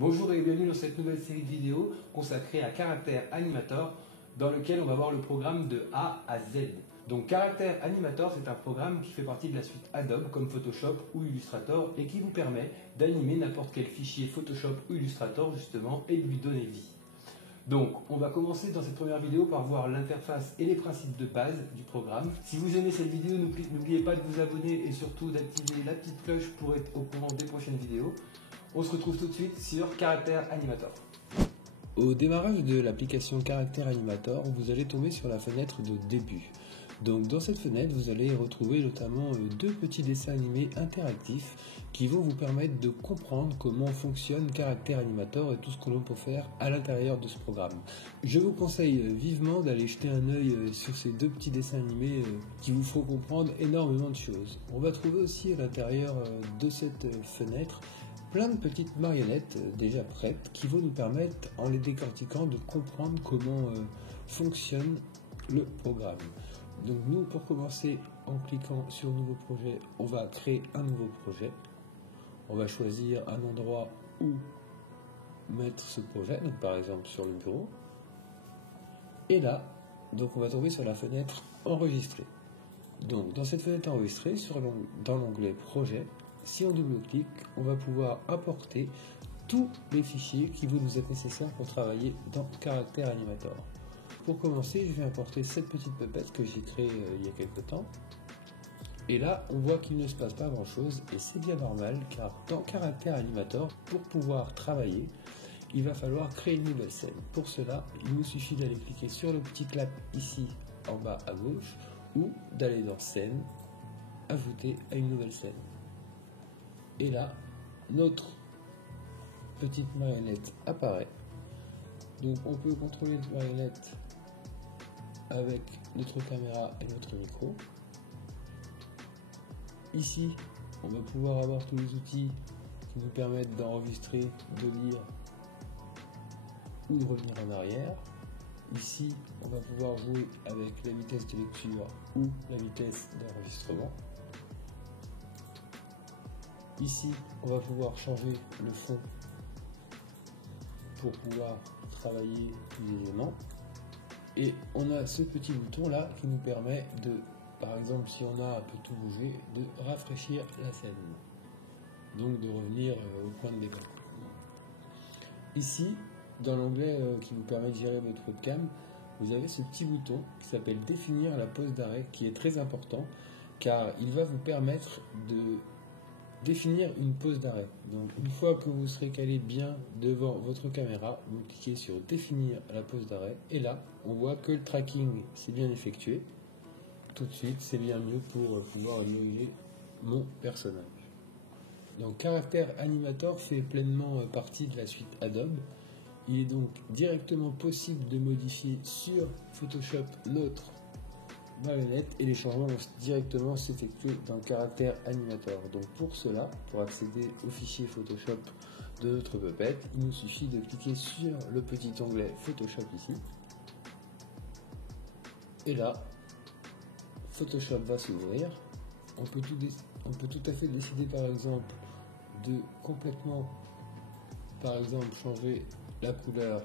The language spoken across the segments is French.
Bonjour et bienvenue dans cette nouvelle série de vidéos consacrée à Character Animator, dans lequel on va voir le programme de A à Z. Donc Character Animator, c'est un programme qui fait partie de la suite Adobe comme Photoshop ou Illustrator et qui vous permet d'animer n'importe quel fichier Photoshop ou Illustrator justement et de lui donner vie. Donc on va commencer dans cette première vidéo par voir l'interface et les principes de base du programme. Si vous aimez cette vidéo, n'oubliez pas de vous abonner et surtout d'activer la petite cloche pour être au courant des prochaines vidéos. On se retrouve tout de suite sur Character Animator. Au démarrage de l'application Character Animator, vous allez tomber sur la fenêtre de début. Donc dans cette fenêtre, vous allez retrouver notamment deux petits dessins animés interactifs qui vont vous permettre de comprendre comment fonctionne Character Animator et tout ce que l'on peut faire à l'intérieur de ce programme. Je vous conseille vivement d'aller jeter un œil sur ces deux petits dessins animés qui vous feront comprendre énormément de choses. On va trouver aussi à l'intérieur de cette fenêtre plein de petites marionnettes déjà prêtes qui vont nous permettre, en les décortiquant, de comprendre comment fonctionne le programme. Donc nous, pour commencer, en cliquant sur Nouveau projet, on va créer un nouveau projet. On va choisir un endroit où mettre ce projet, donc par exemple sur le bureau. Et là, donc on va tomber sur la fenêtre Enregistrer. Donc dans cette fenêtre Enregistrer, dans l'onglet Projet, si on double-clique, on va pouvoir importer tous les fichiers qui vont nous être nécessaires pour travailler dans Character Animator. Pour commencer, je vais importer cette petite pupette que j'ai créée il y a quelques temps. Et là, on voit qu'il ne se passe pas grand-chose et c'est bien normal car dans Character Animator, pour pouvoir travailler, il va falloir créer une nouvelle scène. Pour cela, il nous suffit d'aller cliquer sur le petit clap ici en bas à gauche ou d'aller dans Scène, Ajouter à une nouvelle scène. Et là, notre petite marionnette apparaît. Donc on peut contrôler notre marionnette avec notre caméra et notre micro. Ici, on va pouvoir avoir tous les outils qui nous permettent d'enregistrer, de lire ou de revenir en arrière. Ici, on va pouvoir jouer avec la vitesse de lecture ou la vitesse d'enregistrement. Ici, on va pouvoir changer le fond pour pouvoir travailler plus aisément. Et on a ce petit bouton là qui nous permet de, par exemple, si on a un peu tout bougé, de rafraîchir la scène. Donc de revenir au point de départ. Ici, dans l'onglet qui vous permet de gérer votre webcam, vous avez ce petit bouton qui s'appelle Définir la pause d'arrêt, qui est très important car il va vous permettre de définir une pause d'arrêt. Donc une fois que vous serez calé bien devant votre caméra, vous cliquez sur Définir la pause d'arrêt et là on voit que le tracking s'est bien effectué. Tout de suite c'est bien mieux pour pouvoir diriger mon personnage. Donc Character Animator fait pleinement partie de la suite Adobe. Il est donc directement possible de modifier sur Photoshop notre marionnette et les changements vont directement s'effectuer dans Character Animator. Donc pour cela, pour accéder au fichier Photoshop de notre puppet, il nous suffit de cliquer sur le petit onglet Photoshop ici. Et là, Photoshop va s'ouvrir. On peut tout à fait décider par exemple de complètement, par exemple, changer la couleur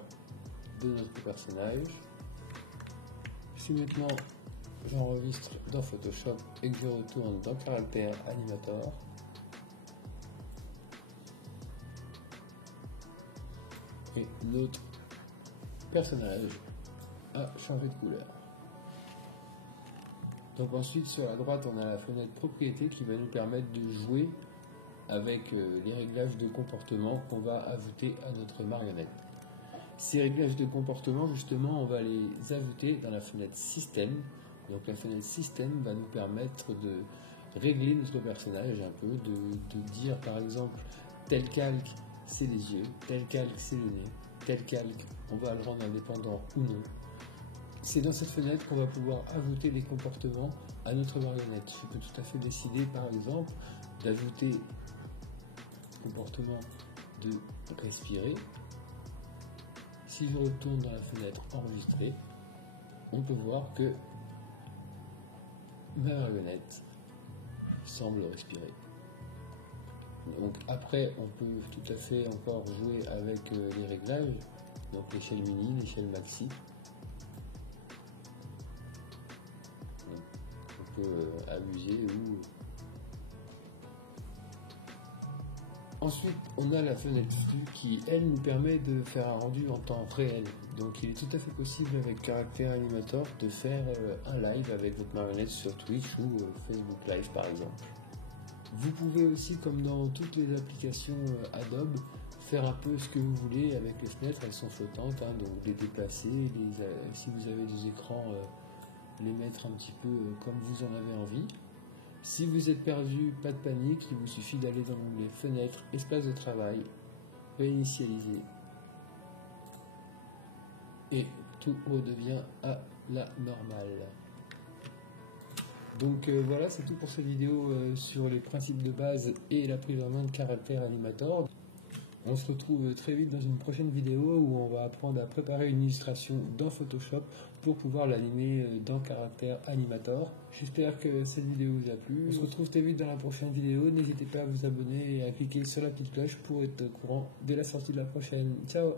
de notre personnage. Si maintenant j'enregistre dans Photoshop et que je retourne dans Character Animator, et notre personnage a changé de couleur. Donc ensuite sur la droite on a la fenêtre propriété qui va nous permettre de jouer avec les réglages de comportement qu'on va ajouter à notre marionnette. Ces réglages de comportement justement on va les ajouter dans la fenêtre système. Donc la fenêtre système va nous permettre de régler notre personnage un peu, de dire par exemple tel calque c'est les yeux, tel calque c'est le nez, tel calque on va le rendre indépendant ou non. C'est dans cette fenêtre qu'on va pouvoir ajouter des comportements à notre marionnette. Je peux tout à fait décider par exemple d'ajouter le comportement de respirer. Si je retourne dans la fenêtre enregistrer, on peut voir que ma marionnette semble respirer. Donc après, on peut tout à fait encore jouer avec les réglages, donc l'échelle mini, l'échelle maxi. On peut amuser ou... Ensuite, on a la fenêtre flux qui, elle, nous permet de faire un rendu en temps réel. Donc il est tout à fait possible avec Character Animator de faire un live avec votre marionnette sur Twitch ou Facebook Live par exemple. Vous pouvez aussi, comme dans toutes les applications Adobe, faire un peu ce que vous voulez avec les fenêtres. Elles sont flottantes, hein, donc les déplacer, si vous avez des écrans, les mettre un petit peu comme vous en avez envie. Si vous êtes perdu, pas de panique, il vous suffit d'aller dans l'onglet Fenêtre, Espace de travail, réinitialiser et tout redevient à la normale. Donc voilà, c'est tout pour cette vidéo sur les principes de base et la prise en main de Character Animator. On se retrouve très vite dans une prochaine vidéo où on va apprendre à préparer une illustration dans Photoshop pour pouvoir l'animer dans Character Animator. J'espère que cette vidéo vous a plu. On se retrouve très vite dans la prochaine vidéo. N'hésitez pas à vous abonner et à cliquer sur la petite cloche pour être au courant dès la sortie de la prochaine. Ciao!